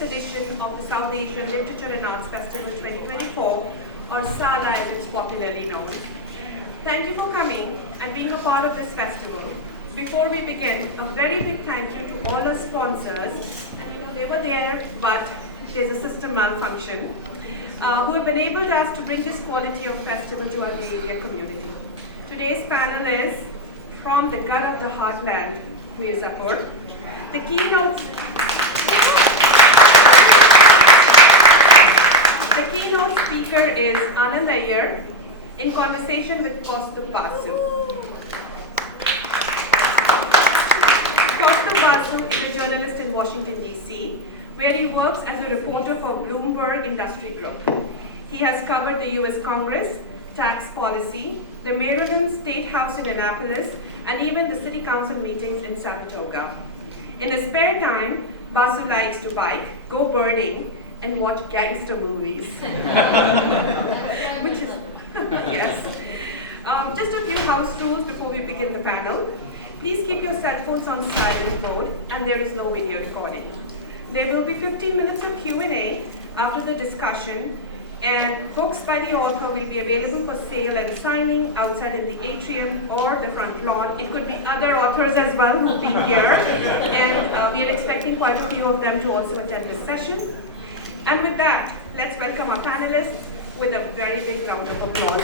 26th edition of the South Asian Literature and Arts Festival 2024, or SALA as it's popularly known. Thank you for coming and being a part of this festival. Before we begin, a very big thank you to all our sponsors. They were there, but there's a system malfunction, who have enabled us to bring this quality of festival to our area community. Today's panel is from the gut of the heartland, Mirzapur. The keynote speaker is Anand Iyer in conversation with Kaustubh Basu. Kaustubh Basu is a journalist in Washington, D.C., where he works as a reporter for Bloomberg Industry Group. He has covered the U.S. Congress, tax policy, the Maryland State House in Annapolis, and even the city council meetings in Saratoga. In his spare time, Basu likes to bike, go birding, and watch gangster movies. Which is, yes. Just a few house rules before we begin the panel. Please keep your cell phones on silent mode, and there is no video recording. There will be 15 minutes of Q&A after the discussion, and books by the author will be available for sale and signing outside in the atrium or the front lawn. It could be other authors as well who've been here, and we are expecting quite a few of them to also attend this session. And with that, let's welcome our panelists with a very big round of applause.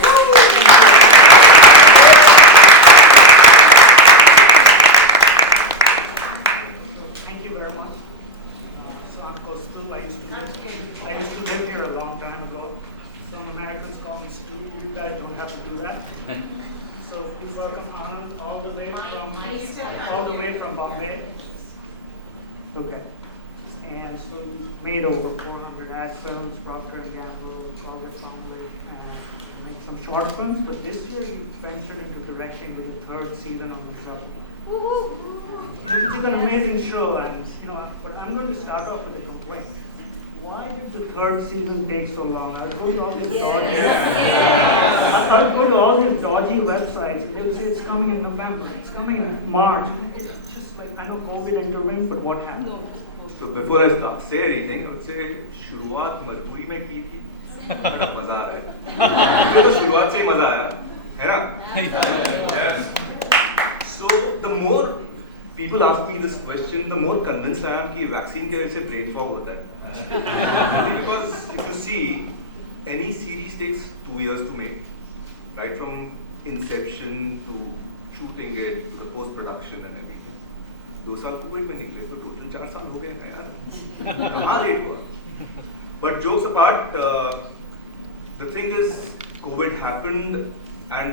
Thank you very much. So I'm Kaustubh. I used to live here a long time ago. Some Americans call me Stu. You guys don't have to do that. So please welcome Anand all the way from Bombay. Okay. And so he's made over 400 ad films, Procter & Gamble, Colgate Palmolive, and made some short films. But this year he ventured into directing with the third season of Mirzapur. It's an amazing show, and but I'm going to start off with a complaint. Why did the third season take so long? I would go to all these dodgy websites. They would say it's coming in November, it's coming in March. It's just like, I know COVID intervened, but what happened? So before I say anything, I would say शुरुआत मजबूरी में की थी, बड़ा मजा आ रहा है। मुझे तो शुरुआत से ही मजा आया, है ना? Yes. So the more people ask me this question, the more convinced I am कि vaccine के वजह से brain fog होता है. Because if you see, any series takes 2 years to make, right from inception to shooting it to the post production and everything. 2 साल Covid में निकले तो टोटल 4 साल हो गए हैं यार. कहाँ लेट हुआ? But jokes apart, the thing is, COVID happened, and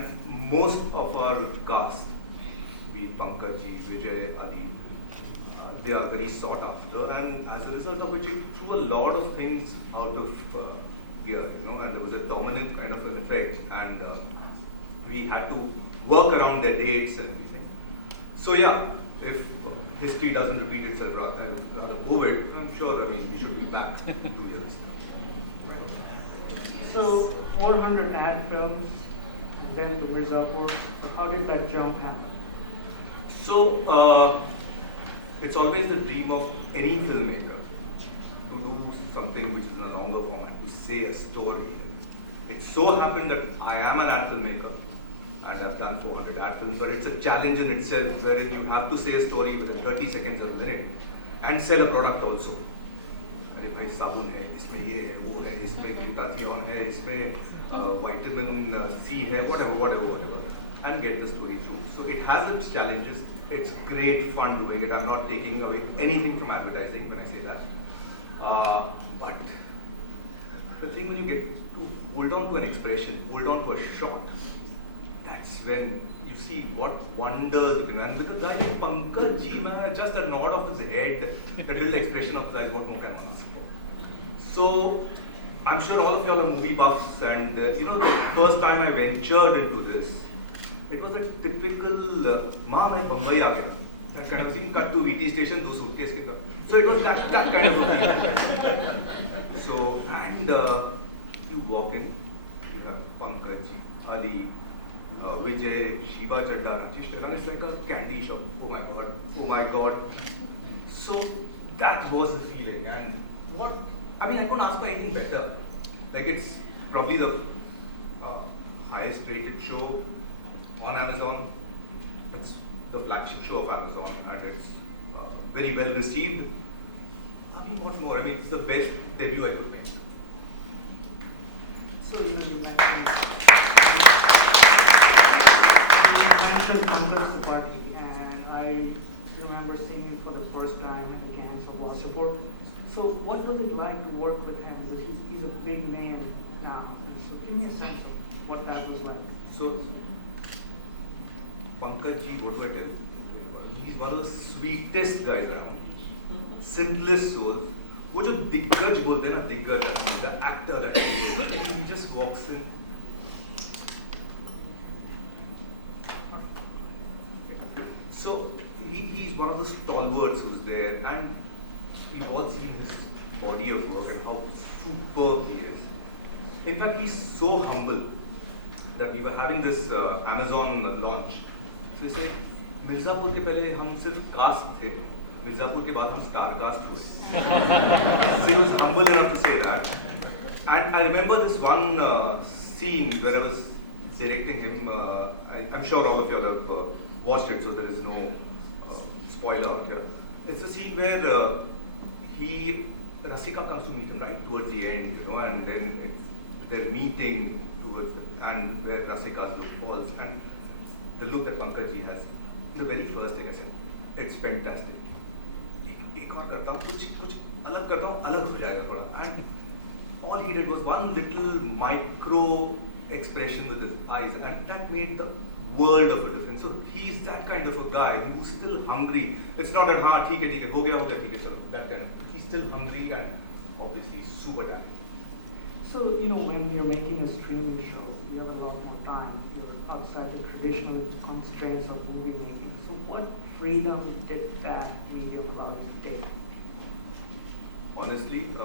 most of our cast, be it Pankaj ji, Vijay, Ali, they are very sought after, and as a result of which it threw a lot of things out of gear, and there was a dominant kind of an effect, and we had to work around their dates and everything. So yeah, if history doesn't repeat itself, rather COVID, I'm sure, we should be back 2 years now. So 400 ad films, and then to Mirzapur. So how did that jump happen? So it's always the dream of any filmmaker to do something which is in a longer format, to say a story. It so happened that I am an ad filmmaker, and I've done 400 ad films, but it's a challenge in itself wherein you have to say a story within 30 seconds or a minute and sell a product also. अरे भाई साबुन है, इसमें ये है, वो है, इसमें ग्लूटाथियोन है, इसमें vitamin C है, whatever, and get the story through. So it has its challenges. It's great fun doing it. I'm not taking away anything from advertising when I say that. But the thing when you get to hold on to an expression, hold on to a shot, that's when you see what wonders you can. And with a guy like Pankaj ji, just a nod of his head, a little expression of his eyes, what more can one ask for? So I'm sure all of y'all are movie buffs, and the first time I ventured into this, it was a typical "Ma, main Mumbai aa gaya." That kind of scene. Cut to VT station, 2 suitcase ke tar. So it was that kind of a thing. So and you walk in, you have Pankaj ji, Ali, Vijay, Shiva Chadda, Rajesh Teran. It's like a candy shop. Oh my God. So that was the feeling, and what, I mean, I couldn't ask for anything better. Like, it's probably the highest rated show on Amazon. It's the flagship show of Amazon, and it's very well received. I mean, what more? I mean, it's the best debut I could make. So, you mentioned Pankaj Tripathi, and I remember seeing him for the first time at the Gangs of Mirzapur. So, what was it like to work with him? Because he's a big name now. And so, give me a sense of what that was like. So, Pankaj ji, what do I tell? He's one of the sweetest guys around, simplest souls. वो जो दिग्गज बोलते हैं ना, दिग्गज, the actor that he just walks in. So he's one of the stalwarts who's there, and we've all seen his body of work and how superb he is. In fact, he's so humble that we were having this Amazon launch. So he said, Mirzapur के पहले हम सिर्फ cast थे, मिर्जापुर के बाद हम star cast हुए. So he was humble enough to say that. And I remember this one scene where I was directing him. I'm sure all of you have watched it, so there is no spoiler out here. It's a scene where Rasika comes to meet him right towards the end, and then they're meeting towards and where Rasika's look falls, and the look that Pankaj ji has. The very first thing I said, it's fantastic. एक और करता हूँ, कुछ अलग करता हूँ, अलग हो जाएगा थोड़ा. And all he did was one little micro expression with his eyes, and that made the world of a difference. So he's that kind of a guy who's still hungry. It's not that हाँ ठीक है हो गया ठीक है चलो, that kind of. He's still hungry and obviously super talented. So, when you're making a streaming show, you have a lot more time. You're outside the traditional constraints of movie making. So what freedom did that medium allow you to take? Honestly, I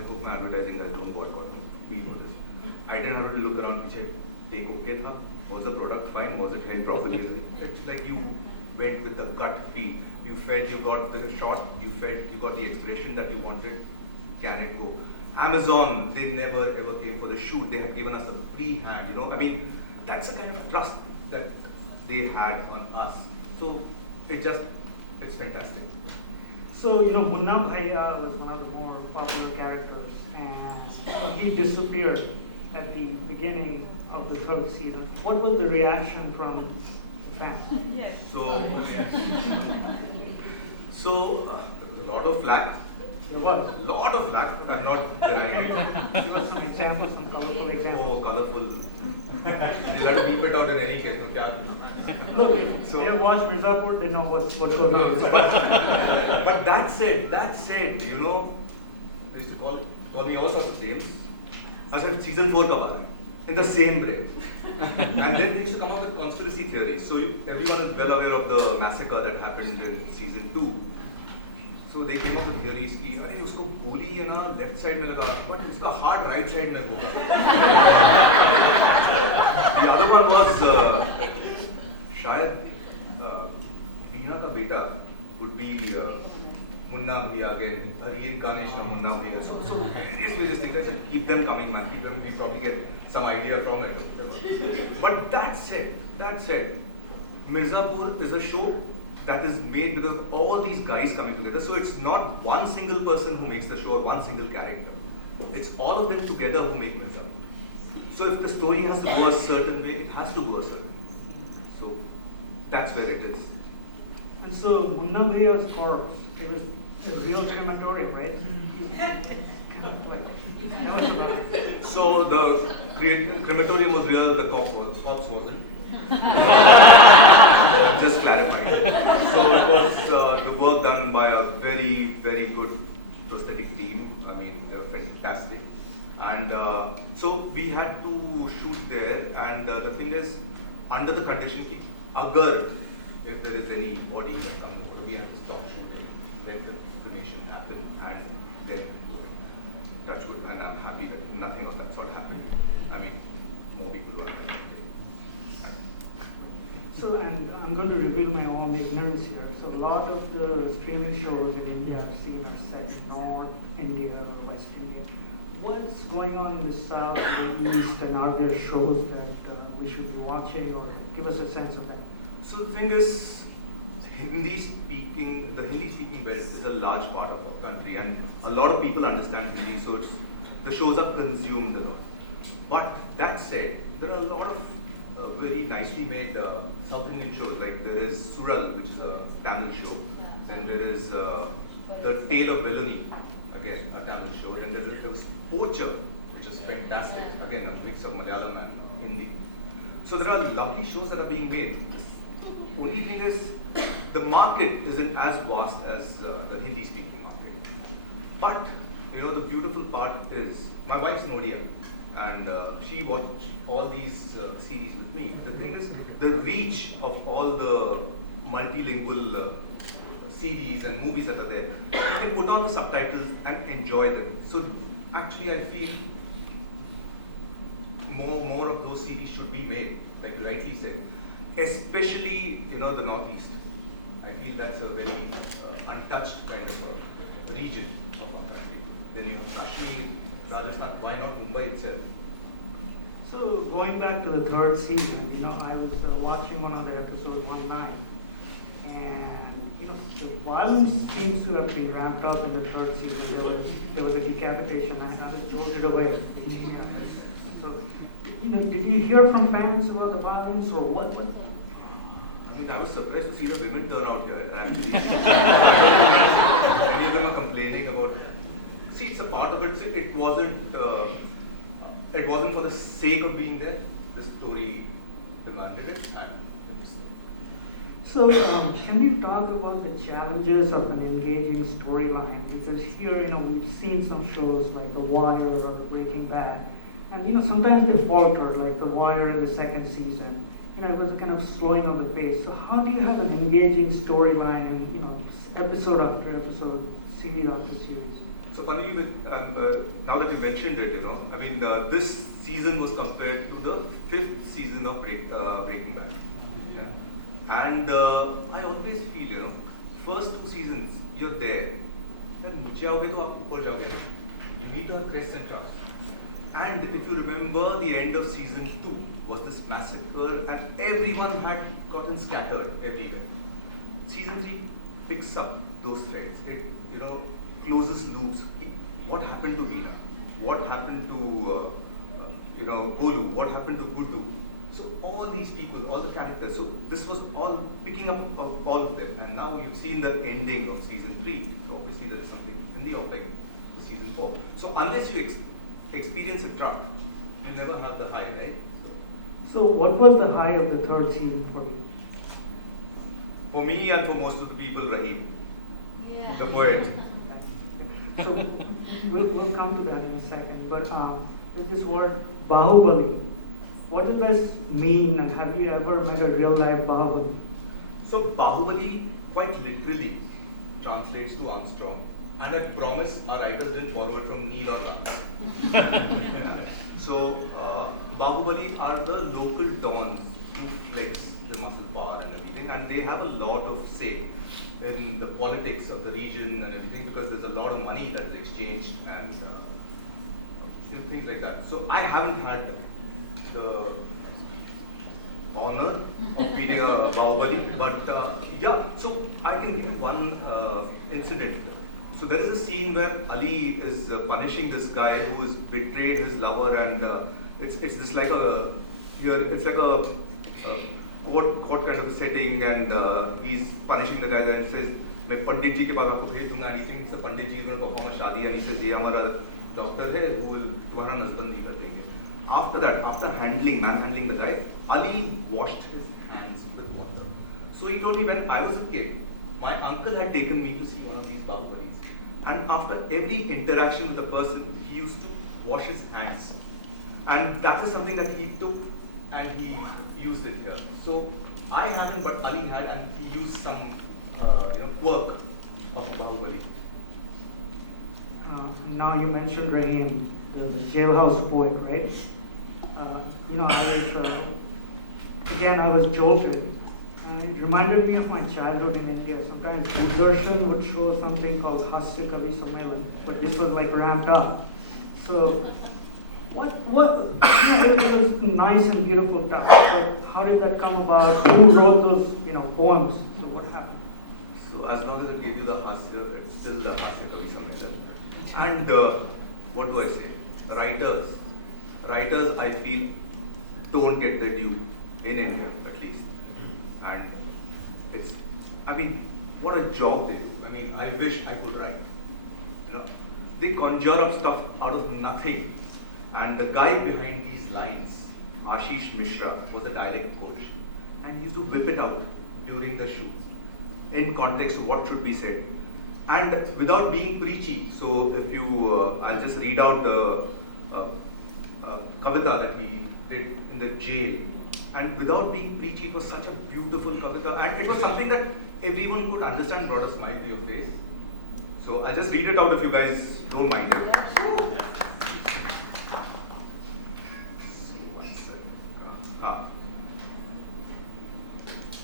hope my advertising guys don't boycott me for this. I didn't have to look around and say, take okay tha? Was the product fine? Was it held properly? It's like you went with the gut feel. You felt you got the shot, you felt you got the expression that you wanted. Can it go? Amazon, they never ever came for the shoot. They had given us a free hand, I mean, that's the kind of trust that they had on us. So it's fantastic. So, Munna Bhaiya was one of the more popular characters, and he disappeared at the beginning of the third season. What was the reaction from the fans? Yes. So a lot of flack. There was. Lot of flack, but I'm not denying it. Give us some examples, some colorful examples. Oh, colorful. You'll have to beep it out in any case. Look, if they have watched Mirzapur, they know what goes on. But that said, they used to call me all sorts of names. I said, season 4 kab aa raha hai? In the same breath. And then they used to come up with conspiracy theories. So everyone is well aware of the massacre that happened in season 2. So they came up with theories कि अरे उसको गोली है ना left side में लगा, but उसका heart right side में होगा. The other one was शायद बीना का बेटा would be Munna Bhaiya again, a reincarnation of Munna Bhaiya. So various things. I said keep them coming, man. Keep them. We probably get some idea from it. But that said, Mirzapur is a show that is made because of all these guys coming together. So it's not one single person who makes the show or one single character. It's all of them together who make Mirzapur. So if the story has to go a certain way, it has to go a certain way. So that's where it is. And so Munna Bhaiya's corpse, it was a real crematorium, right? Tell us about it. So the crematorium was real, the corpse wasn't. Just clarifying. So it was the work done by a very, very good prosthetic team. I mean, they were fantastic. And so we had to shoot there. And the thing is, under the condition, agar if there is any body that comes over, we have to stop shooting, let the cremation happen, and then touch wood. And I'm happy that nothing of that sort happened. I mean, more people were on that. So, and I'm going to reveal my own ignorance here. So, a lot of the streaming shows in India I've seen are set in North India or West India. What's going on in the South and the East, and are there shows that we should be watching, or give us a sense of that? So the thing is, the Hindi speaking belt is a large part of our country, and a lot of people understand Hindi, so the shows are consumed a lot. But that said, there are a lot of very nicely made South Indian shows, like there is Sural, which is a Tamil show, then there is The Tale of Veluni, again a Tamil show, then there was Poacher, which is fantastic, again a mix of Malayalam and Hindi. So there are lovely shows that are being made. Only thing is, the market isn't as vast as the Hindi speaking market. But, the beautiful part is, my wife's in Odia, and she watched all these series with me. The thing is, the reach of all the multilingual series and movies that are there, you can put on the subtitles and enjoy them. So actually I feel more of those series should be made, like you rightly said. Especially, the Northeast. I feel that's a very untouched kind of a region of our country. Then you have Kashmir, Rajasthan, why not Mumbai itself? So going back to the third season, I was watching one of the episodes one night, and the violence seems to have been ramped up in the third season. There was a decapitation. I just told it away. So, did you hear from fans about the violence, or what? I was surprised to see the women turn out here, actually. Many of them are complaining about. See, it's a part of it. It wasn't for the sake of being there. The story demanded it, and it was. So, can you talk about the challenges of an engaging storyline? Because here, we've seen some shows like The Wire or The Breaking Bad, and sometimes they falter, like The Wire in the second season. It was a kind of slowing of the pace. So how do you have an engaging storyline and episode after episode, series after series? So funny, now that you mentioned it, this season was compared to the 5th season of Breaking Bad. Yeah. And I always feel, first 2 seasons, you're there. Then नीचे आओगे तो आप ऊपर जाओगे. You need to have crests and troughs. And if you remember, the end of season 2 was this massacre, and everyone had gotten scattered everywhere. Season 3 picks up those threads. It, closes loops. What happened to Veena? What happened to, Golu? What happened to Guddu? So all these people, all the characters. So this was all picking up of all of them. And now you've seen the ending of season 3. So obviously there is something in the offing for season 4. So unless you experience a drought, you never have the high, right? So what was the high of the third season for you? For me and for most of the people, Rahim, Yeah. the poet. So we'll come to that in a second. But there's this word Bahubali. What does this mean, and have you ever met a real life Bahubali? So Bahubali quite literally translates to Armstrong. And I promise our writers didn't borrow it from Neil or Ram. Yeah. So Bahubali are the local dons who flex the muscle power and everything, and they have a lot of say in the politics of the region and everything, because there's a lot of money that is exchanged and things like that. So I haven't had the honor of being a Bahubali, but yeah, so I can give you one incident. So there is a scene where Ali is punishing this guy who has betrayed his lover, and it's just like it's like a court kind of a setting, and he's punishing the guy and says, "मैं पंडित जी के पास आपको भेज दूँगा." And he thinks the Pandit ji is going to perform a शादी, and he says, "ये हमारा doctor है, who will तुम्हारा नसबंदी कर देंगे." After that, after manhandling the guy, Ali washed his hands with water. So he told me, when I was a kid, my uncle had taken me to see one of these Bahubalis. And after every interaction with a person, he used to wash his hands. And that is something that he took and he used it here. So I haven't, but Ali had, and he used some quirk of a Bahubali. Now you mentioned Rahim, the jailhouse poet, right? I was jolted. It reminded me of my childhood in India. Sometimes Doordarshan would show something called Hasya Kavi Sammelan, but this was like ramped up. So, it was nice and beautiful touch, but how did that come about? Who wrote those, poems? So what happened? So as long as it gave you the Hasya, it's still the Hasya Kavi Sammelan. And what do I say? Writers I feel don't get the due in India at least. And what a job they do. I wish I could write. They conjure up stuff out of nothing. And the guy behind these lines, Ashish Mishra, was a dialect coach. And he used to whip it out during the shoot in context of what should be said. And without being preachy. So if you, I'll just read out the kavita that he did in the jail. And without being preachy, it was such a beautiful kavita. And it was something that everyone could understand, brought a smile to your face. So I'll just read it out if you guys don't mind it.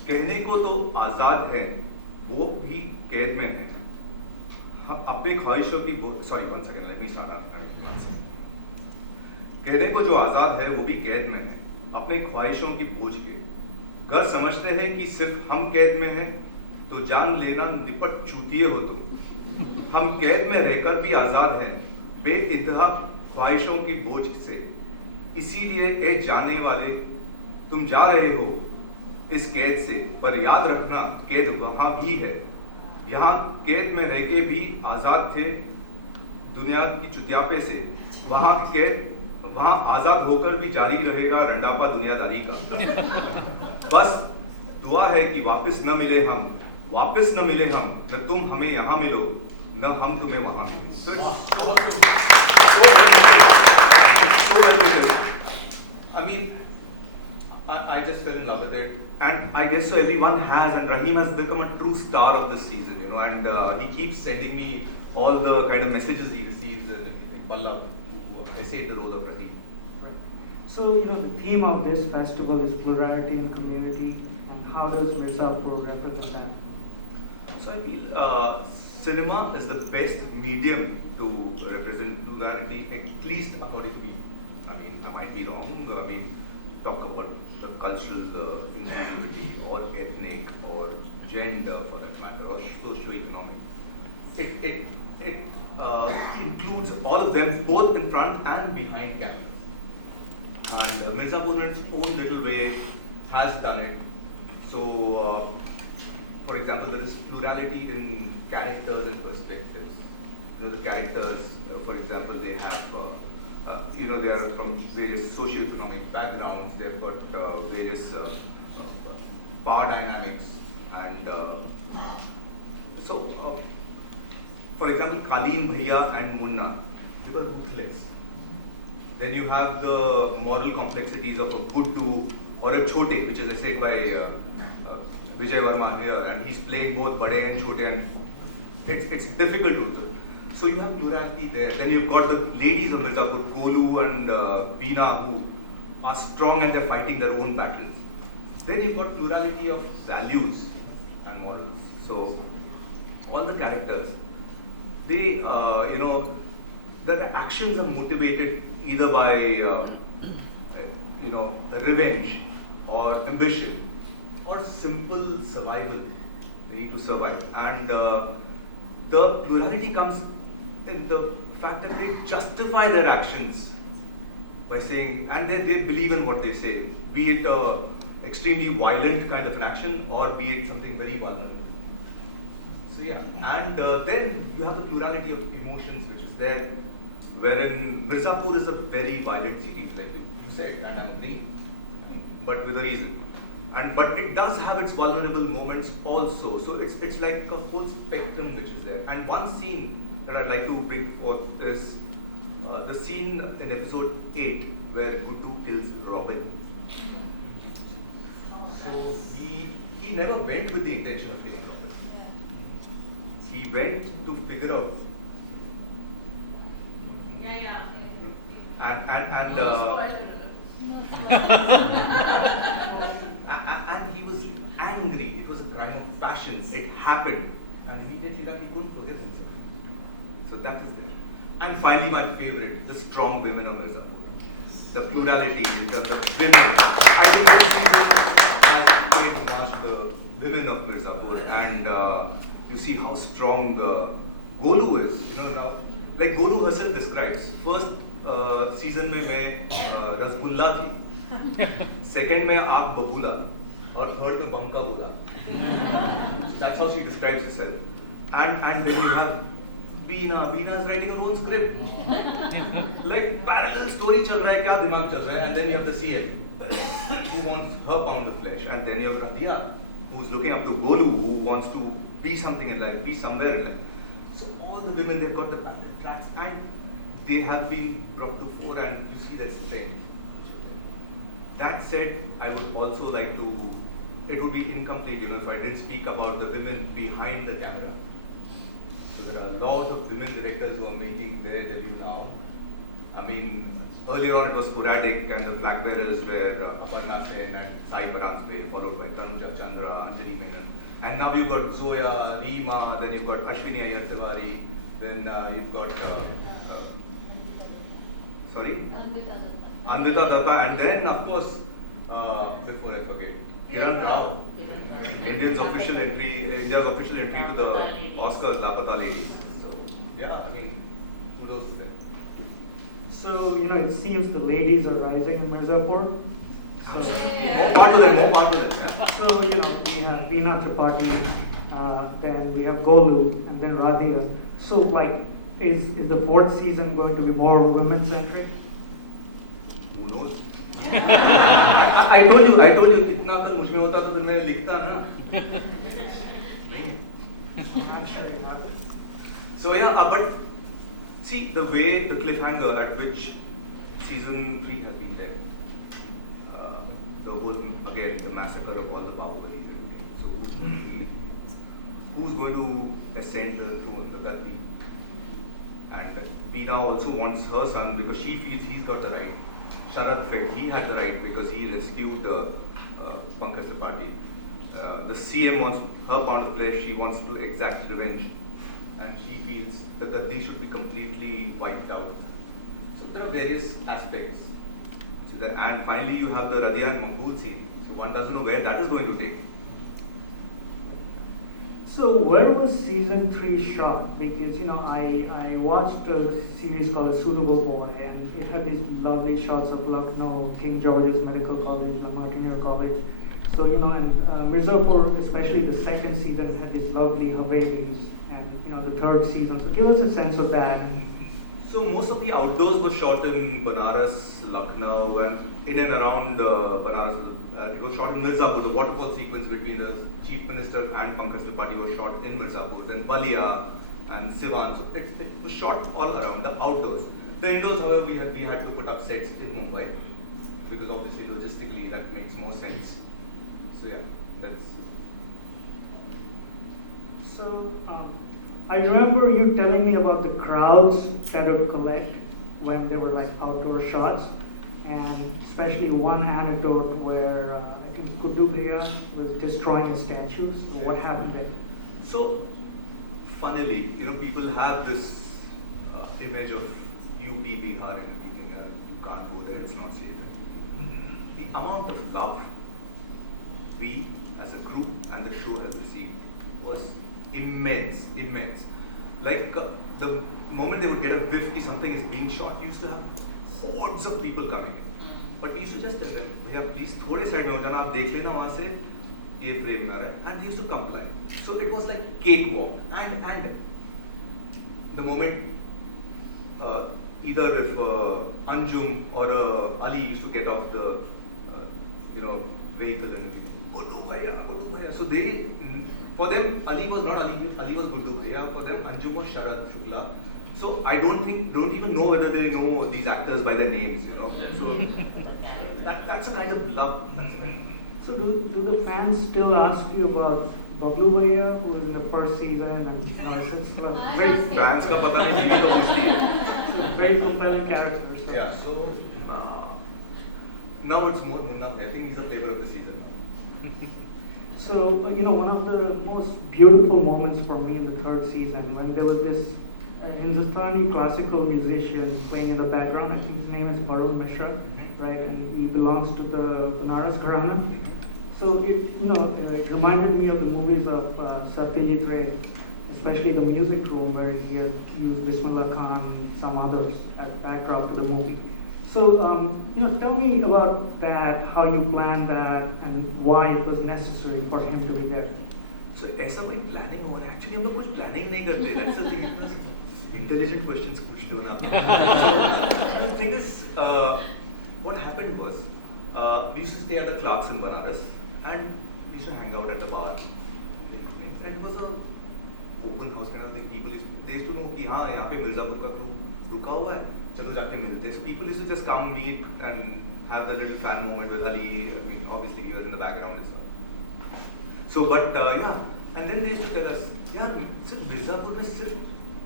कहने को तो आजाद है, वो भी कैद में है. अपने ख्वाहिशों की sorry one second let me start. कहने को जो आजाद है वो भी कैद में है, अपने ख्वाहिशों की बोझ के. घर समझते हैं कि सिर्फ हम कैद में हैं, तो जान लेना निपट चूतिए हो तुम. हम कैद में रहकर भी आजाद हैं, बेइंतहा ख्वाहिशों की बोझ से. इसीलिए ए जाने वाले, तुम जा रहे हो इस कैद से, पर याद रखना कैद वहां भी है. यहाँ कैद में रह के भी आजाद थे दुनिया की चुतियापे से. वहाँ आजाद होकर भी जारी रहेगा रंडापा दुनियादारी का. बस दुआ है कि वापस न मिले हम, न तुम हमें यहाँ मिलो, न हम तुम्हें वहाँ मिले. So well written. I just fell in love with it, and I guess so everyone has, and Rahim has become a true star of this season, and he keeps sending me all the kind of messages he receives and everything. Pallav, who essayed the role of Rahim. Right. So, the theme of this festival is plurality and community, and how does Mirzapur represent that? So I feel cinema is the best medium to represent plurality, at least according to me. I might be wrong. Talk about the cultural inclusivity or ethnic or gender for that matter or socio-economic. It includes all of them both in front and behind cameras. And Mirzapur in its own little way has done it. So, for example, there is plurality in characters and perspectives. The characters, for example, they have they are from various socio-economic backgrounds. They've got various power dynamics, and for example, Kaleen Bhaiya and Munna, they were ruthless. Then you have the moral complexities of a Guddu or a Chote, which is essayed by Vijay Verma here, and he's playing both Bade and Chote, and it's difficult to do. So you have plurality there. Then you've got the ladies of Mirzapur, Kolu and Veena, who are strong and they're fighting their own battles. Then you've got plurality of values and morals. So all the characters, they, their actions are motivated either by, revenge or ambition or simple survival. They need to survive. And the plurality comes in the fact that they justify their actions by saying, and they believe in what they say, be it extremely violent kind of an action or be it something very vulnerable. So yeah, and then you have the plurality of emotions which is there, wherein Mirzapur is a very violent series, like you said, and I agree, but with a reason. But it does have its vulnerable moments also. So it's like a whole spectrum which is there. And one scene that I'd like to bring forth is the scene in episode 8 where Guddu kills Robin. So he never went with the intention of killing Robin. He went to figure out. And he was angry And finally, my favorite, the strong women of Mirzapur. The plurality in terms of women. I think this season has played much the women of Mirzapur, and you see how strong Golu is. You know now, like Golu herself describes. First season में मैं रसगुल्ला थी, second में आग बबूला, और third में बंका बोला. So that's how she describes herself. And then you have Beena. Beena is writing her own script. Like parallel story चल रहा है, क्या दिमाग चल रहा है, and then you have the CM who wants her pound of flesh, and then you have Radhia who's looking up to Golu, who wants to be something in life, be somewhere in life. So all the women, they've got the parallel tracks, and they have been brought to fore, and you see that strength. That said, I would also like to, it would be incomplete, you know, if I didn't speak about the women behind the camera. So there are a lot of women directors who are making their debut now. I mean, earlier on it was sporadic, and the flag bearers were Aparna Sen and Sai Paranspe, followed by Tanuja Chandra, Anjali Menon. And now you've got Zoya, Reema, then you've got Ashwini Iyer Tiwari, then you've got, sorry? Anvita Datta, and then of course, before I forget, Kiran Rao. India's official entry to the Oscars, Lapata Ladies. So, yeah, I mean, kudos to them. So, you know, it seems the ladies are rising in Mirzapur. So, More part to them. Yeah. so you know, we have Beena Tripathi, then we have Golu, and then Radhia. So, like, is the fourth season going to be more women-centric? Who knows? I told you, इतना अगर मुझ में होता तो फिर मैं लिखता ना. I'm sure you have. So yeah, but see the way the cliffhanger at which season 3 has been left, the whole again the massacre of all the Bahubalis and everything. So who's going to ascend the throne, the Gaddi? And Beena also wants her son because she feels he's got the right. Sharad felt he had the right because he rescued Pankaj Tripathi. The CM wants her pound of flesh, she wants to exact revenge, and she feels that Gaddi should be completely wiped out. So there are various aspects. So and finally you have the Radhia and Makbul scene. So one doesn't know where that is going to take. So where was season 3 shot? Because you know I watched a series called A Suitable Boy, and it had these lovely shots of Lucknow, King George's Medical College, La Martiniere College. So you know, and Mirzapur, especially the second season, had these lovely Havelis, and you know the third season. So give us a sense of that. So most of the outdoors were shot in Banaras, Lucknow, and in and around Banaras. It was shot in Mirzapur. The waterfall sequence between the Chief Minister and Pankaj Tripathi was shot in Mirzapur. Then Balia and Sivan. So it was shot all around the outdoors. The indoors, however, we had to put up sets in Mumbai because obviously logistically that makes more sense. So yeah, that's. So I remember you telling me about the crowds that would collect when there were like outdoor shots, and especially one anecdote where I think Kuddu Bhaiya was destroying a statue. So what happened there? So, funnily, you know, people have this image of UP, Bihar and everything, you can't go there, it's not safe. The amount of love we as a group and the show has received was immense. Like the moment they would get a whiff something is being shot, you used to have hordes of people coming in. But we used to just tell them, भैया please थोड़े side में हो जाना, आप देख लेना वहाँ से ये frame में आ रहा है, and they used to comply. So it was like cakewalk, and the moment either if Anjum or Ali used to get off the vehicle and everything, Guddu Bhaiya. So they, for them, Ali was not Ali, Ali was Guddu Bhaiya. For them, Anjum was Sharad Shukla. So I don't even know whether they know these actors by their names, you know. So that's a kind of love. So do the fans still ask you about Bablu Bhaiya, who was in the first season, and you know, it's sort of very Fans का पता नहीं TV तो पूछती है. very compelling character. So. Yeah. So now it's more Munna. I think he's the flavor of the season now. So, you know, one of the most beautiful moments for me in the third season, when there was this a Hindustani classical musician playing in the background. I think his name is Varun Mishra, right? And he belongs to the Banaras Gharana. So it reminded me of the movies of Satyajit Ray, especially the music room where he had used Bismillah Khan, some others as backdrop to the movie. So tell me about that, how you planned that, and why it was necessary for him to be there. So ऐसा कोई planning हो रहा है? Actually हम लोग कुछ planning नहीं करते. That's the thing. इतना intelligent questions पूछते हो ना आप. The thing is, what happened was, we used to stay at the Clarks in Banaras, and we used to hang out at the bar. And it was a open house kind of thing. They used to know कि हाँ यहाँ पे मिर्जापुर का crew रुका हुआ है. चलो जाके मिलते. So people used to just come, meet, and have the little fan moment with Ali. I mean, obviously he was in the background and stuff. So, but yeah, and then they used to tell us, यार सिर्फ मिर्जापुर में सिर्फ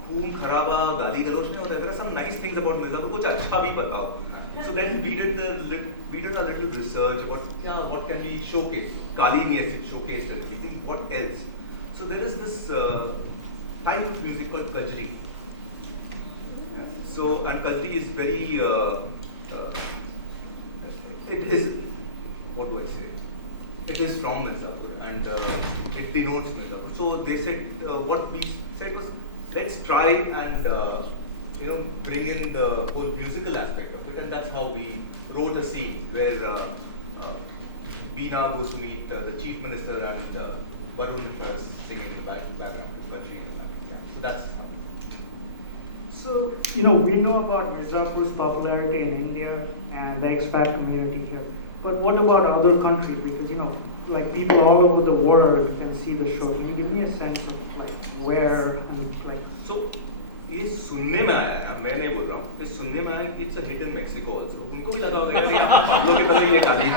खून खराबा गाली गलौज नहीं होता है. There are some nice things about Mirzapur. कुछ अच्छा भी बताओ. So then we did a little research about what can we showcase. Kali ne showcased it. We think what else. So there is this type of music called Kajri. So, and Kajri is very, it is, what do I say? It is from Mirzapur, and it denotes Mirzapur. So they said, what we said was, let's try and bring in the whole musical aspect of it, and that's how we wrote a scene where Beena goes to meet the chief minister, and Varun is singing in the background, Kajri in the background. Yeah. So that's how. So, we know about Mirzapur's popularity in India and the expat community here. But what about other countries? Because, like people all over the world can see the show. Can you give me a sense of like where and like? So, ये सुनने में आया है, मैं नहीं बोल रहा हूँ. ये सुनने में आया कि it's a hit in Mexico also. उनको भी लगा होगा यार पाब्लो के पहले ये काली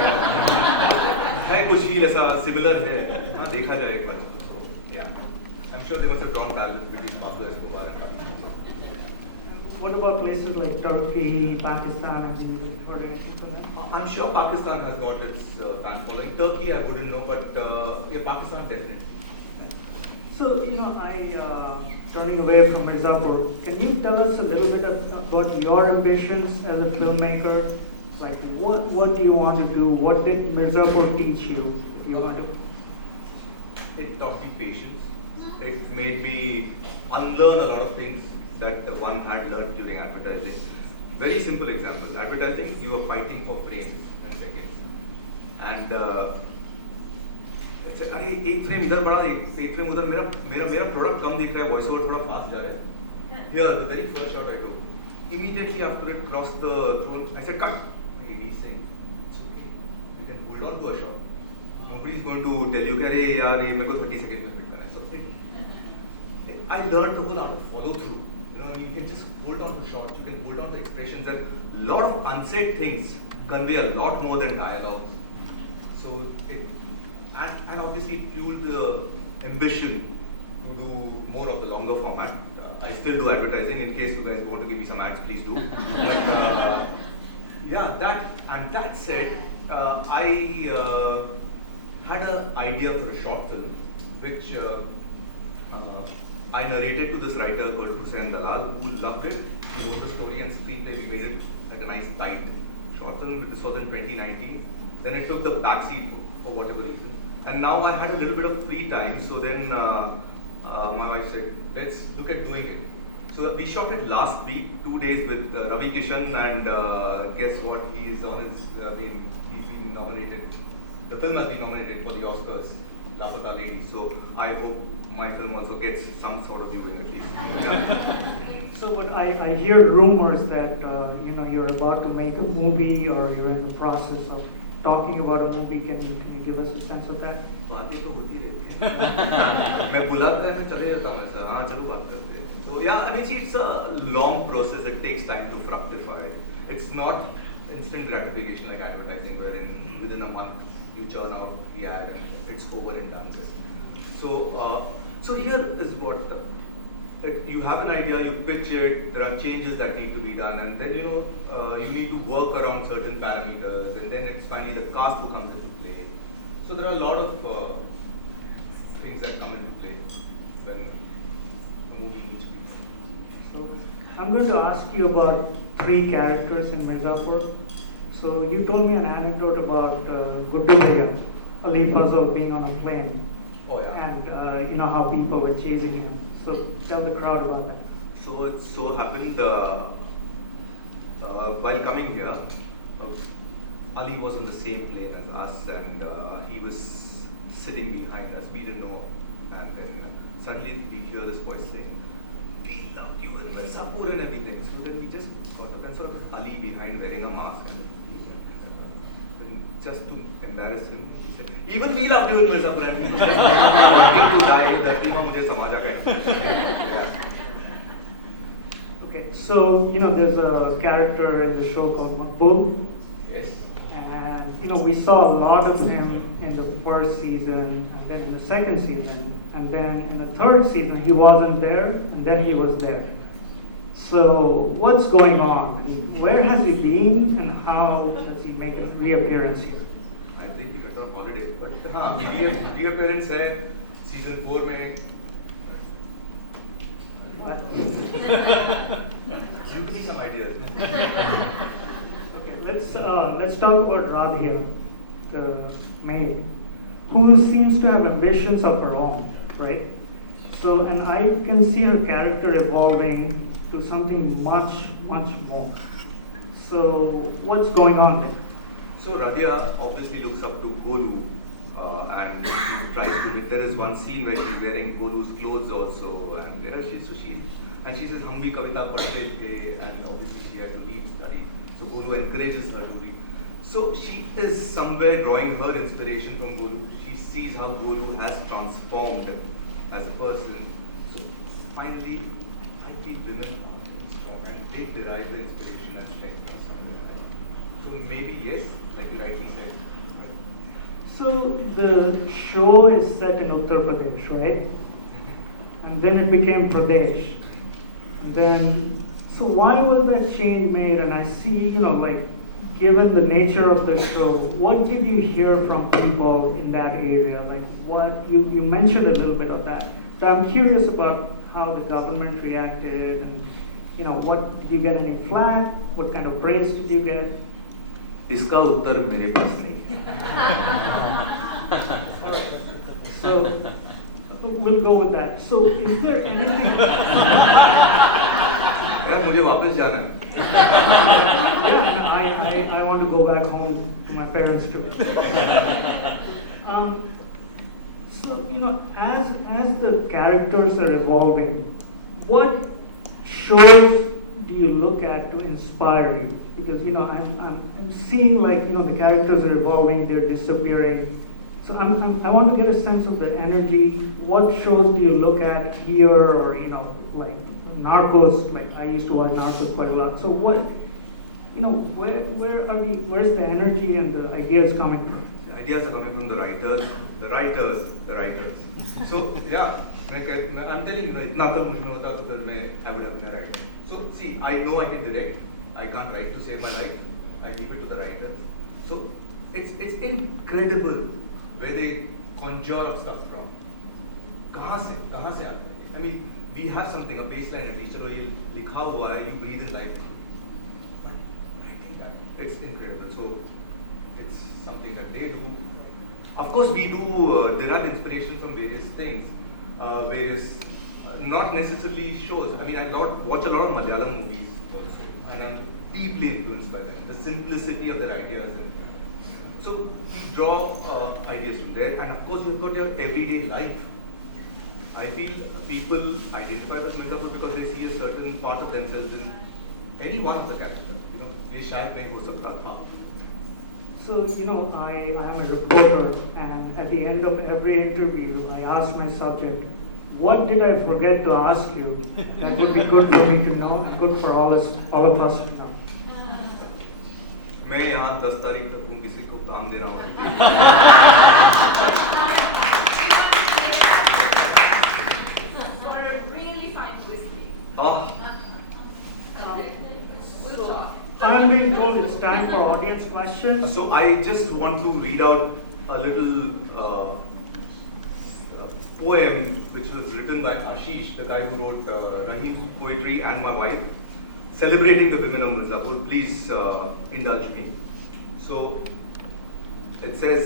है कुछ ही ऐसा similar है. हाँ देखा जाए एक बार. Yeah, I'm sure they must have drawn parallels between Pablo Escobar and Kali. What about places like Turkey, Pakistan? Have you heard anything from them? I'm sure Pakistan has got its fan following. Turkey, I wouldn't know, but yeah, Pakistan definitely. So, turning away from Mirzapur, can you tell us a little bit about your ambitions as a filmmaker? Like, what do you want to do? What did Mirzapur teach you? If you want to. It taught me patience. It made me unlearn a lot of things that one had learned during advertising. Very simple example. Advertising, you are fighting for frames and seconds. And अरे एक frame इधर बड़ा एक frame उधर मेरा product कम दिख रहा है वॉइस ओवर थोड़ा फास्ट जा रहा है. Here the very first shot I took, immediately after it crossed the throne, I said cut. He's saying it's okay, you can hold on to a shot. Nobody is going to tell you कि अरे यार ये मेरे को 30 seconds में fit करना है. So I learned the whole art of follow through. You can just hold on to shots, you can hold on to expressions, and a lot of unsaid things convey a lot more than dialogue. So and obviously it fueled the ambition to do more of the longer format. I still do advertising. In case you guys want to give me some ads, please do. But yeah, that said, I had an idea for a short film, which I narrated to this writer called Hussain Dalal, who loved it. He wrote the story and screenplay. We made it like a nice tight short film. This was in 2019. Then it took the backseat for whatever reason. And now I had a little bit of free time. So then my wife said, let's look at doing it. So we shot it last week, 2 days with Ravi Kishan, and guess what? He's been nominated. The film has been nominated for the Oscars, Lapata Lady. So I hope my film also gets some sort of viewing at least. Yeah. So, but I hear rumors that you're about to make a movie, or you're in the process of talking about a movie. Can you give us a sense of that? बातें तो होती रहती हैं. मैं बुलाता है मैं चले जाता हूँ ऐसा. हाँ चलो बात करते हैं. So yeah, I mean see, it's a long process. It takes time to fructify. It's not instant gratification like advertising, wherein within a month you churn out the ad and it's over and done with. So here is what you have an idea, you pitch it, there are changes that need to be done, and then you need to work around certain parameters, and then it's finally the cast who comes into play. So there are a lot of things that come into play when a movie needs to be done. So I'm going to ask you about three characters in Mirzapur. So you told me an anecdote about Guddu Bhaiya, Ali Fazal being on a plane, Oh yeah. and you know how people were chasing him. So tell the crowd about that. So it so happened while coming here, Ali was on the same plane as us, and he was sitting behind us. We didn't know, and then suddenly we hear this voice saying, "We love you in Mirzapur and everything." So then we just got up and saw Ali behind wearing a mask. And just to embarrass him, he said, "Even we love you in Mirzapur and we wanting to die. धरती में मुझे समाजा का." Okay, so you know there's a character in the show called Makbul, Yes. and you know we saw a lot of him in the first season, and then in the second season, and then in the third season he wasn't there, and then he was there. So what's going on? I mean, where has he been, and how does he make a reappearance here? I think he went on holiday, but हाँ reappearance है season 4 में. What? Give me some ideas. Okay, let's talk about Radhya, the maid, who seems to have ambitions of her own, right? So, and I can see her character evolving to something much, much more. So, what's going on there? So Radhya obviously looks up to Golu, and she tries to. There is one scene where she's wearing Golu's clothes also, and there she and she says, "Hum bhi kavita padhte the," and obviously she had to read, study. So Golu encourages her to read. So she is somewhere drawing her inspiration from Golu. She sees how Golu has transformed as a person. So finally, I feel women are very strong and they derive the inspiration and strength from somewhere. So maybe yes, like you rightly said. Right? So, the show is set in Uttar Pradesh, right? And then it became Pradesh. And then, so why was that change made? And I see, you know, like, given the nature of the show, what did you hear from people in that area? Like, what, you mentioned a little bit of that. So I'm curious about how the government reacted and, you know, what, did you get any flack? What kind of praise did you get? इसका उत्तर मेरे पास नहीं है. So, we'll go with that. So, is there anything? यार मुझे वापस जाना है. Yeah, I want to go back home to my parents too. So, you know, as the characters are evolving, what shows do you look at to inspire you? Because, you know, I'm seeing, like, you know, the characters are evolving, they're disappearing. So I want to get a sense of the energy. What shows do you look at here, or, you know, like Narcos? Like, I used to watch Narcos quite a lot. So what, you know, where's the energy and the ideas coming from? The ideas are coming from the writers. So yeah, I'm telling you, इतना तो मुझे होता तो फिर मैं I would have been a writer. So see, I know I can direct. I can't write to save my life. I leave it to the writers. So it's incredible where they conjure up stuff from. कहाँ से आते हैं? I mean, we have something, a baseline at least. चलो ये लिखा हुआ है, you breathe in life. But writing that, it's incredible. So it's something that they do. Of course, we do derive inspiration from various things, not necessarily shows. I mean, I watch a lot of Malayalam movies also, and I'm deeply influenced by them. The simplicity of their ideas. So we draw ideas from there, and of course, you've got your everyday life. I feel people identify with Mirzapur because they see a certain part of themselves in any one of the characters. You know, ये शायद नहीं हो सकता था. So, you know, I am a reporter, and at the end of every interview, I ask my subject, what did I forget to ask you that would be good for me to know and good for all of us to know? मैं यहाँ 10 तारीख तक हूँ, किसी को काम देना हो. For a really fine whiskey. Ah, We'll talk. I'm being told it's time for audience questions. so I just want to read out a little poem which was written by Ashish, the guy who wrote Rahim's poetry, and my wife. celebrating the women of Mirzapur. Please indulge me. So it says,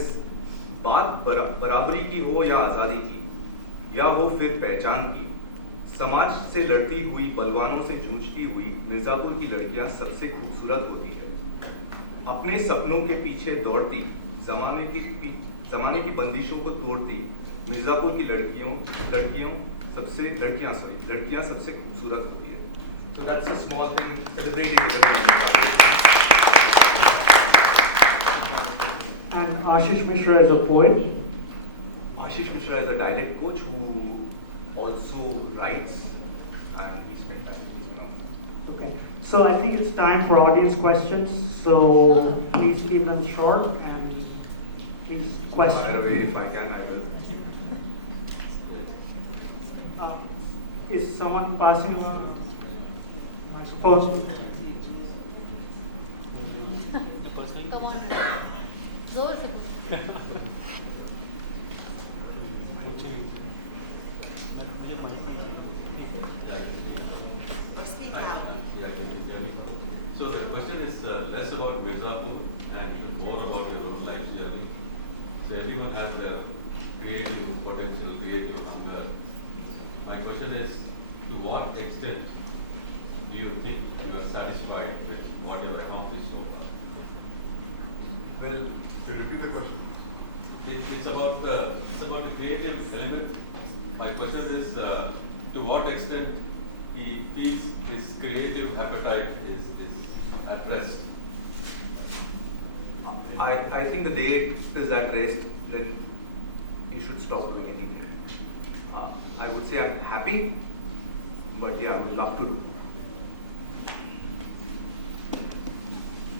बात बराबरी की हो या आज़ादी की, या हो फिर पहचान की, समाज से लड़ती हुई, बलवानों से जूझती हुई मिर्जापुर की लड़कियां सबसे खूबसूरत होती है। अपने सपनों के पीछे दौड़ती, जमाने की बंदिशों को तोड़ती मिर्जापुर की लड़कियां सबसे खूबसूरत होती है। So that's a small thing celebrating the women of Mirzapur. And Ashish Mishra is a poet. Ashish Mishra is a dialect coach who also writes, and he's fantastic. Okay. So I think it's time for audience questions. So please keep them short and please question. Fire away if I can, I will. Is someone passing a microphone? Come on. जोर से पूछ। So the question is less about Mirzapur and more about your own life journey. So everyone has their creative potential, creative hunger. My question is, to what extent do you think you are satisfied with what you have accomplished so far? Well, to repeat the question. It's about the creative element. My question is, to what extent he feels his creative appetite is at rest? I think the day it is at rest, then you should stop doing anything. I would say I'm happy, but yeah, I would love to do.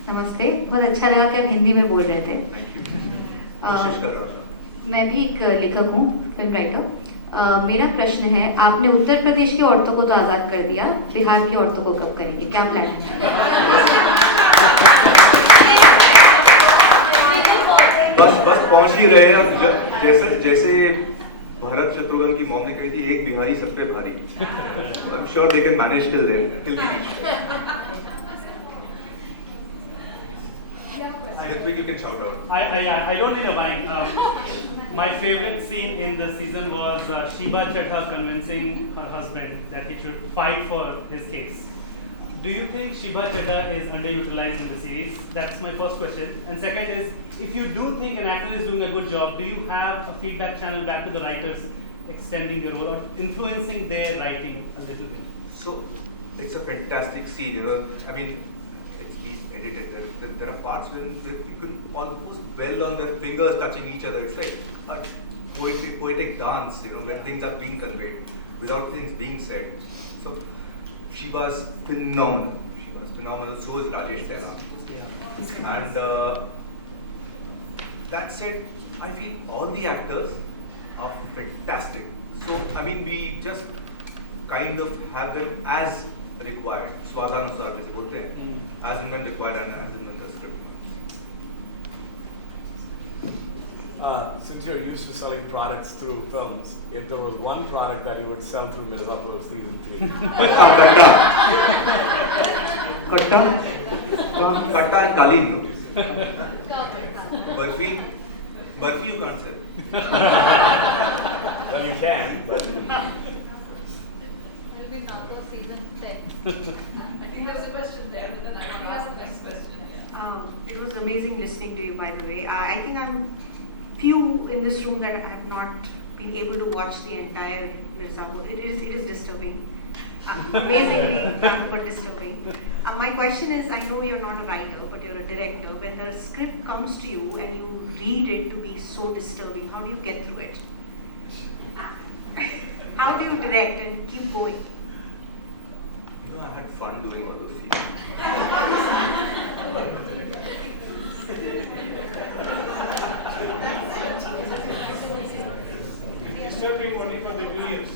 नमस्ते, बहुत अच्छा लगा कि आप हिंदी में बोल रहे थे। Thank you. कोशिश कर रहा था। मैं भी एक लेखक हूँ, फिल्म राइटर। मेरा प्रश्न है, आपने उत्तर प्रदेश की औरतों को तो आज़ाद कर दिया, बिहार की औरतों को कब करेंगे? क्या प्लान है? बस पहुंच ही रहे हैं। जैसे भरत शत्रुघ्न की मॉम ने कही थी, एक बिहारी सब पे भारी। I'm sure they can manage till then, till we reach there. Ritwik, you can shout out. I don't need a mic. My favorite scene in the season was Shiba Chetha convincing her husband that he should fight for his case. Do you think Shiba Chetha is underutilized in the series? That's my first question. And second is, if you do think an actor is doing a good job, do you have a feedback channel back to the writers extending the role or influencing their writing a little bit? So it's a fantastic scene, I mean, it's edited. There are parts when you can almost well on their fingers touching each other. It's like a poetic dance, when things are being conveyed without things being said. So Shiva's phenomenal. So is Rajesh Tera. Yeah. And that said, I feel all the actors are fantastic. So I mean, we just kind of have them as required. Swadhanusar जैसे बोलते हैं, as and when required and as and when the script wants. Since you're used to selling products through films, if there was one product that you would sell through Mirzapur season 3, Katta? Katta and Kalin. Barfi you can't sell. well, you can, but Will be Narcos season 10. I think there's a question there, but then I want to ask the next question. It was amazing listening to you, by the way. I think I'm few in this room that I have not been able to watch the entire Mirzapur. It is disturbing. Amazingly, but disturbing. My question is, I know you're not a writer, but you're a director. When the script comes to you and you read it to be so disturbing, how do you get through it? How do you direct and keep going? I had fun doing all those scenes. Disturbing only for the viewers,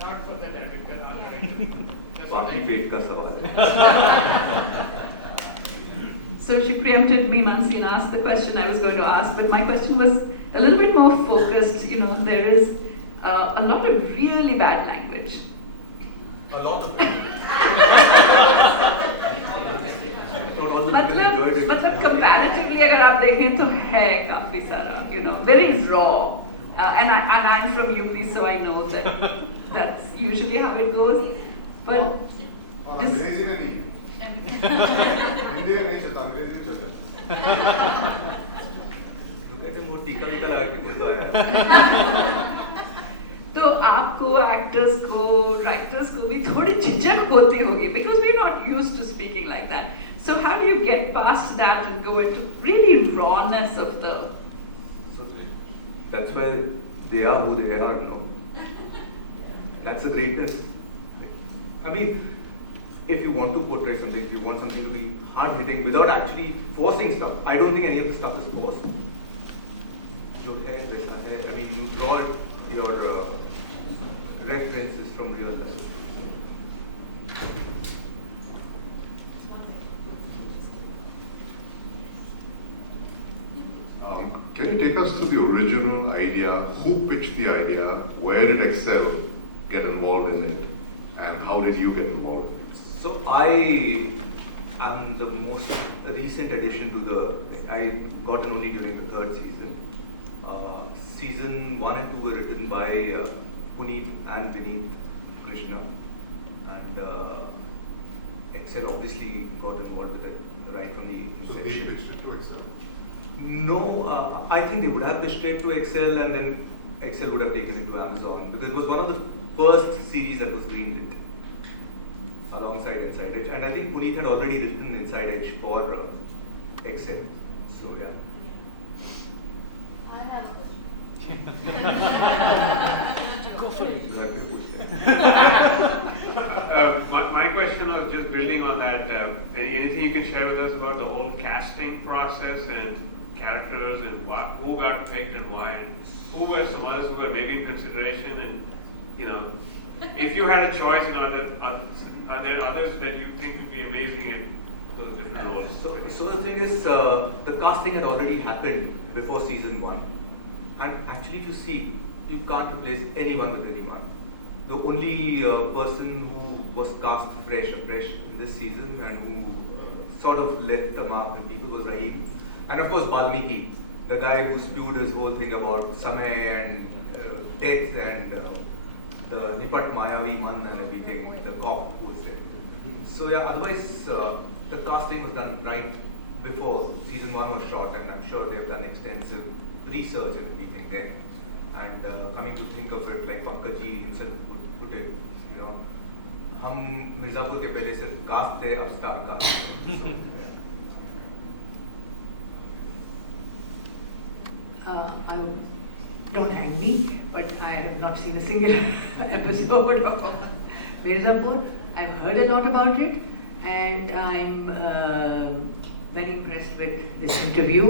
not for the director or director. बाकी पेट का सवाल है. So she preempted me, Mansi, and asked the question I was going to ask, but my question was a little bit more focused. There is a lot of really bad language. A lot of it. देखें तो है काफी सारा, you know, very raw. And I'm from UP, so I know that that's usually how it goes. But this, अंग्रेजी में नहीं, हिंदी में नहीं चलता, अंग्रेजी में चलता. कहते हैं वो टीका वीका लगा के बोलता है. तो आपको एक्टर्स को राइटर्स को भी थोड़ी झिझक होती होगी because we're not used to speaking like that. So how do you get past that and go into really rawness of the? So that's why they are who they are, no? That's the greatness. I mean, if you want to portray something, if you want something to be hard-hitting without actually forcing stuff, I don't think any of the stuff is forced. Jo hai, waisa hai. I mean, you draw your references from real life. Can you take us through the original idea? Who pitched the idea? Where did Excel get involved in it? And how did you get involved in it? So I am the most recent addition to the. I got in only during the third season. Season 1 and 2 were written by Puneet and Vineet Krishna, and Excel obviously got involved with it right from the So they inception. pitched it to Excel. No, I think they would have pitched it to Excel, and then Excel would have taken it to Amazon, because it was one of the first series that was greenlit alongside Inside Edge, and I think Puneet had already written Inside Edge for Excel. So yeah. I have a Go for it. My question was just building on that. Anything you can share with us about the whole casting process and characters and who got picked and why? And who were some others who were maybe in consideration? And you know, if you had a choice, you know, are there others that you think would be amazing in those different roles? So the thing is, the casting had already happened before season 1, and actually, if you see, you can't replace anyone with anyone. The only person who was cast afresh in this season and who sort of left a mark on people was Rahim. And of course Balmiki, the guy who spewed his whole thing about Samay and death and the Nipat Mayavi Man and everything, the cop who was there. So yeah, otherwise the casting was done right before season 1 was shot, and I'm sure they have done extensive research and everything there. And coming to think of it, like Pankaj himself put it, you know, हम मिर्जापुर के पहले सिर्फ cast थे, अब star cast. Don't hang me, but I have not seen a single episode of Mirzapur. I've heard a lot about it, and I'm very impressed with this interview.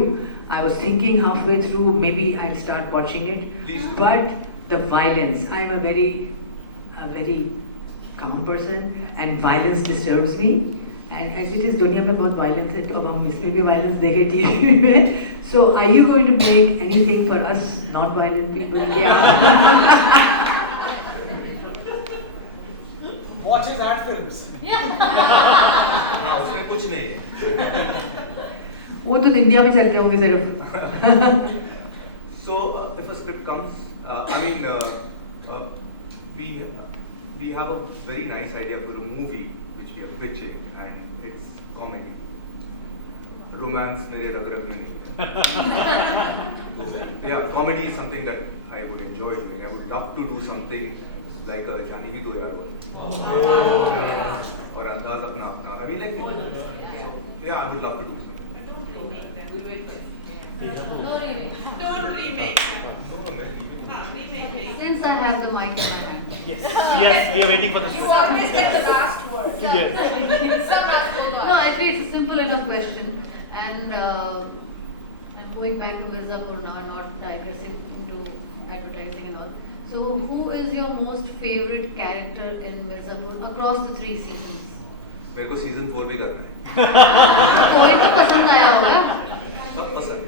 I was thinking halfway through, maybe I'll start watching it. But the violence, I'm a very calm person, and violence disturbs me. And as it is, दुनिया में बहुत violence है, तो अब हम इसमें भी violence देखे TV में. So, are you going to make anything for us non-violent people? Watch his ad films. हाँ, उसमें कुछ नहीं है. वो तो इंडिया में चलते होंगे सिर्फ. So if a script comes, I mean, we have a very nice idea for a movie which we are pitching, and it's comedy. Romance मेरे रग-रग में नहीं है. Yeah, comedy is something that I would enjoy doing. I would love to do something like a जाने की तो यार वो. और अंदाज अपना. I mean, like, so, yeah, I would love to do something. no remake. Don't remake. Since I have the mic in my hand. Yes, yes, we are waiting for the. You always get the last word. Yes. No, actually it's a simple enough question, and I'm going back to Mirzapur now, not digressing into advertising and all. So, who is your most favorite character in Mirzapur across the 3 seasons? मेरे को season 4 भी करना है. कोई तो पसंद आया होगा. सब पसंद.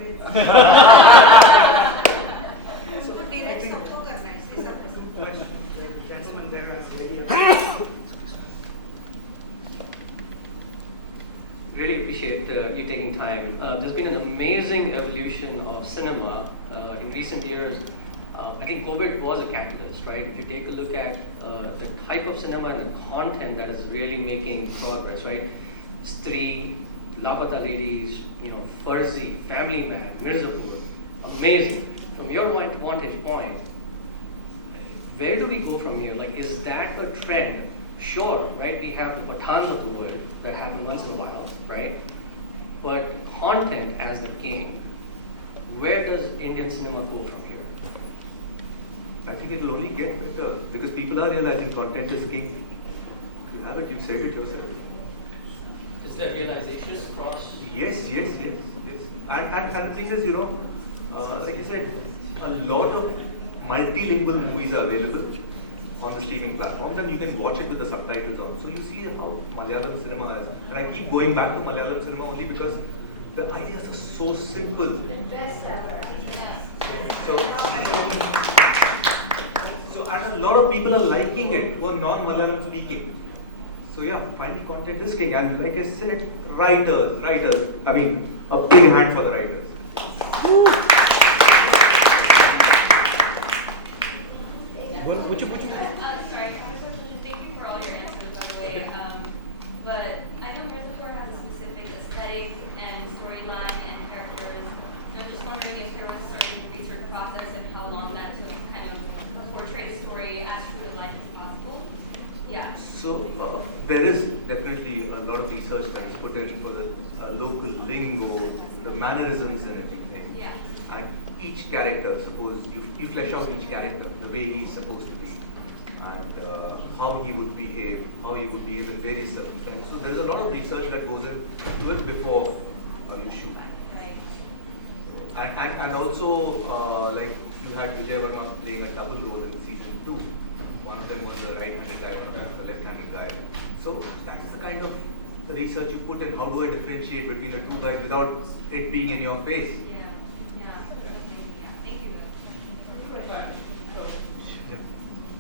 really appreciate you taking time. There's been an amazing evolution of cinema in recent years. I think COVID was a catalyst, right? If you take a look at the type of cinema and the content that is really making progress, right? Stree, Lapata Ladies, Farzi, Family Man, Mirzapur, amazing. From your vantage point, where do we go from here? Like, is that a trend? Sure, right? We have the Pathans of the world that happen once in a while, right? But content as the king, where does Indian cinema go from here? I think it will only get better because people are realizing content is king. You have it, you said it yourself. Is there realization across? Yes. And the thing is, like you said, a lot of multilingual movies are available on the streaming platforms and you can watch it with the subtitles on. So you see how Malayalam cinema is. And I keep going back to Malayalam cinema only because the ideas are so simple. So and a lot of people are liking it who are non-Malayalam speaking. So yeah, finally content is king. And like I said, writers. I mean, a big hand for the writers. Sorry, thank you for all your answers, by the way. But I know Mirzapur has a specific aesthetic and storyline and characters. I'm just wondering if there was a certain research process and how long that took to kind of portray the story as true to life as possible. Yeah. So there is definitely a lot of research that is put in for the local lingo, the mannerisms and everything. Yeah. And each character, suppose you flesh out each character, the way he is supposed to be, and how he would behave in various circumstances. So there is a lot of research that goes into it before you shoot. And also, like you had Vijay Verma playing a double role in season 2. One of them was the right-handed guy, one of them was the left-handed guy. So that's the kind of research you put in. How do I differentiate between the two guys without it being in your face? Thank you.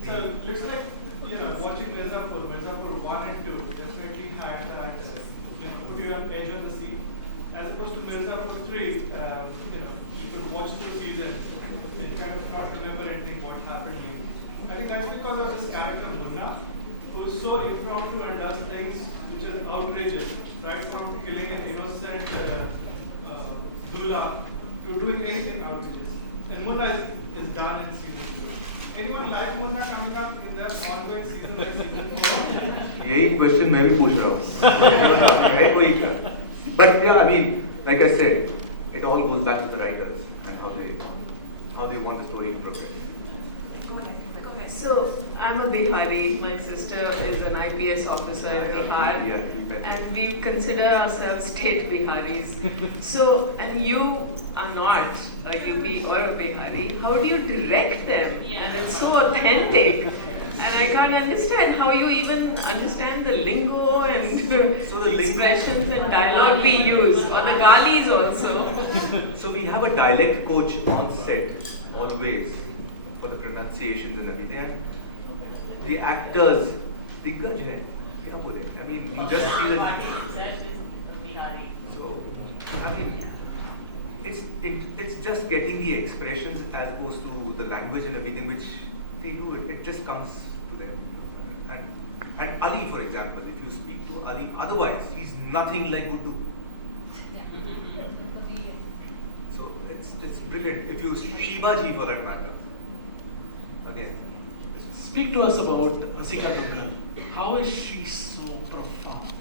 So it looks like, watching Mirzapur 1 and 2 definitely had that, put you on edge of the seat. As opposed to Mirzapur 3, you could watch 2 seasons and kind of not remember anything what happened. I think that's because of this character Munna, who's so impromptu and does things which are outrageous, right from killing an innocent Dula to doing anything outrageous. And Munna is done in season 2. Anyone like Munna coming up in their ongoing season like season 4? यही question मैं भी पूछ रहा हूँ. But yeah, I mean, like I said, it all goes back to the writers and how they want the story to progress. So, I'm a Bihari. My sister is an IPS officer in Bihar. And we consider ourselves state Biharis. So, and you are not a UP or a Bihari. How do you direct them? And it's so authentic. And I can't understand how you even understand the lingo and expressions and dialogue we use, or the galis also. So we have a dialect coach on set, always, for the pronunciations and everything. And the actors, diggaj hai, kya bole? I mean, you just see the... So, I mean, it's just getting the expressions as opposed to the language and everything which they do. It just comes to them. And Ali, for example, if you speak to Ali, otherwise he's nothing like Guddu. So it's brilliant. If you Shivaji for that matter. Again. Speak to us about Rasika Duggal. How is she so profound?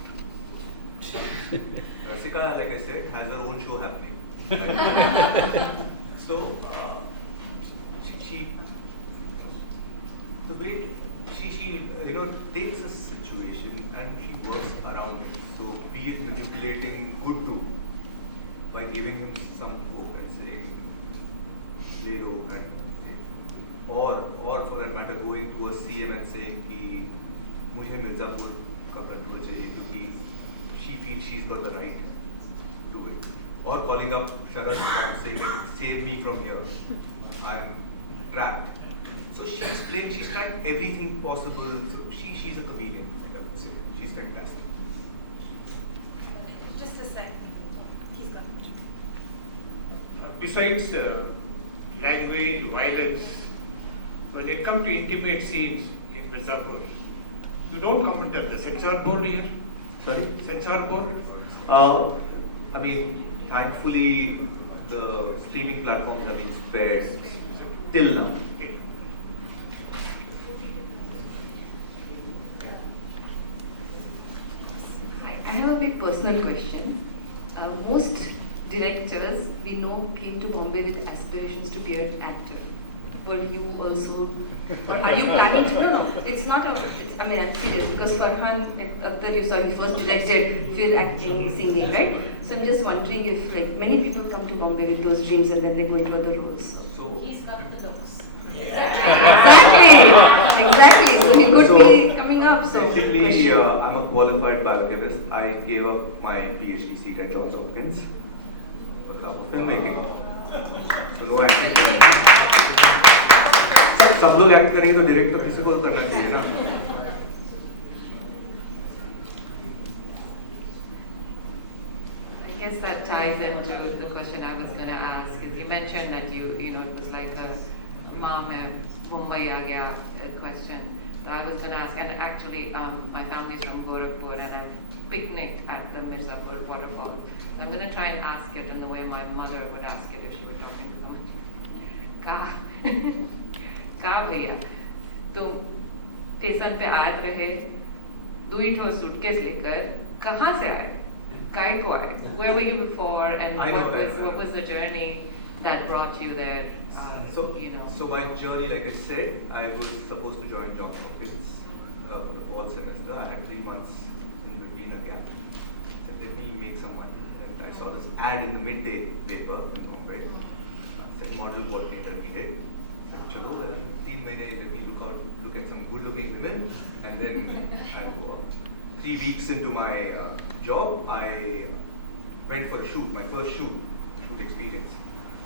Rasika, like I said, has her own show happening. So, she the way she takes a situation and she works around it. So, be it manipulating Guddu by giving him some hope and saying, Lero, and or for that matter, going to a CM and saying कि मुझे मिर्जापुर का control चाहिए क्योंकि she feels she's got the right to do it. Or calling up Sharad and saying, save me from here, I'm trapped. So she's tried everything possible. So she's a comedian, like I would say. She's fantastic. Just besides language, violence, when it comes to intimate scenes in Mirzapur, you don't come under the censor board here? Sorry? Censor board? I mean, thankfully, the streaming platforms have been spared till now. Hi, I have a big personal question. Most directors we know came to Bombay with aspirations to be an actor. Were you also, or are you planning to? No, it's not a, I mean, I'm serious, because Farhan Akhtar, you saw, he first directed film, acting, singing, right? So I'm just wondering if, like, many people come to Bombay with those dreams and then they go into other roles. So. He's got the looks. Exactly. So he could be coming up. So basically, I'm a qualified biochemist. I gave up my PhD seat at Johns Hopkins for the love of filmmaking. So no acting. सब लोग act करेंगे तो direct तो किसी को तो करना चाहिए ना. I guess that ties into the question I was going to ask. Is you mentioned that you know, it was like a mom Mumbai aa gaya question. So I was going to ask, and actually my family's from Gorakhpur and I've picnicked at the Mirzapur waterfall. So I'm going to try and ask it in the way my mother would ask it if she were talking to someone. का भैया तुम station पे आए रहे 2 ठो suitcase लेकर कहाँ से आए काय को आए where were you before and what was the journey that brought you there you know so my journey, like I said, I was supposed to join Johns Hopkins for the fall semester. I had 3 months in between a gap. So let me make some money, and I saw this ad in the midday paper in Bombay. Said model coordinator needed. Chalo, 3 mahine, let me look at some good-looking women, and then I'll go up. 3 weeks into my job, I went for a shoot, my first shoot experience.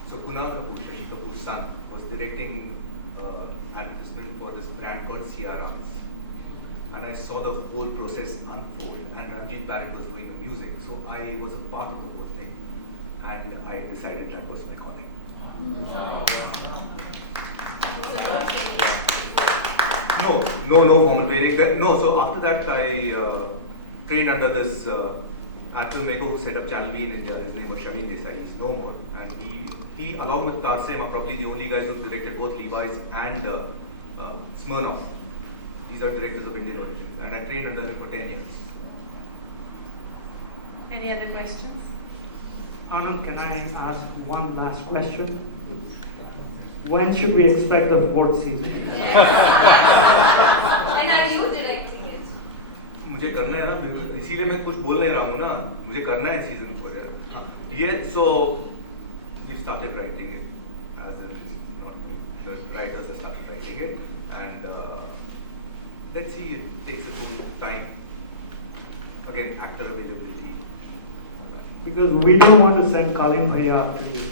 So Kunal Kapoor, Shashi Kapoor's son, was directing advertisement for this brand called Ciarans. And I saw the whole process unfold, and Ranjit Barrett was doing the music, so I was a part of the whole thing. And I decided that was my calling. No formal training there. No, so after that I trained under this filmmaker who set up Channel V in India. His name was Shamin Desai. He's no more. And he along with Tarsem, are probably the only guys who directed both Levi's and Smirnoff. These are directors of Indian origins. And I trained under him for 10 years. Any other questions? Anand, can I ask one last question? When should we expect the 4th season? And are you directing it? मुझे करना है ना, इसीलिए मैं कुछ बोल नहीं रहा हूँ ना, मुझे करना है season 4. Yeah, so we started writing it, as in not me, the writers have started writing it, and let's see, it takes a little time. Again, actor availability. Because we don't want to send Kalin Bhaiya after you.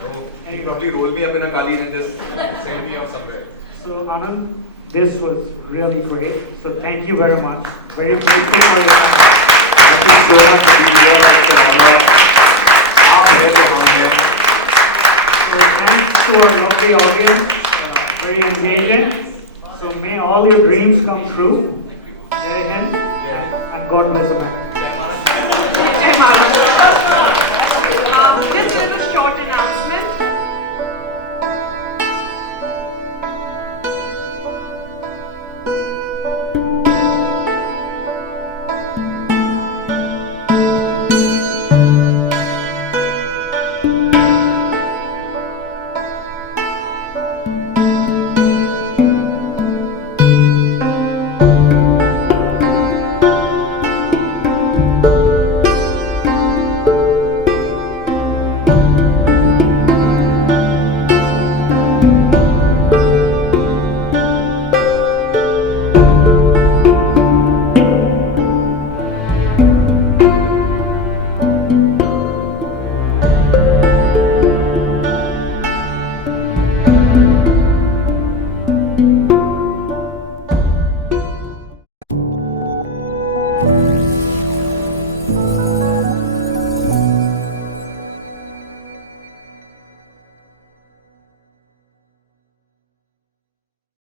So he probably roll me up in a Kalin and just send me off somewhere. So Anand, this was really great. So thank you very much. Very grateful for your time. Thank you so much for being here. It's an honor. So thanks to our lovely audience. Very engaging. So may all your dreams come true. Jai Hind and God bless America.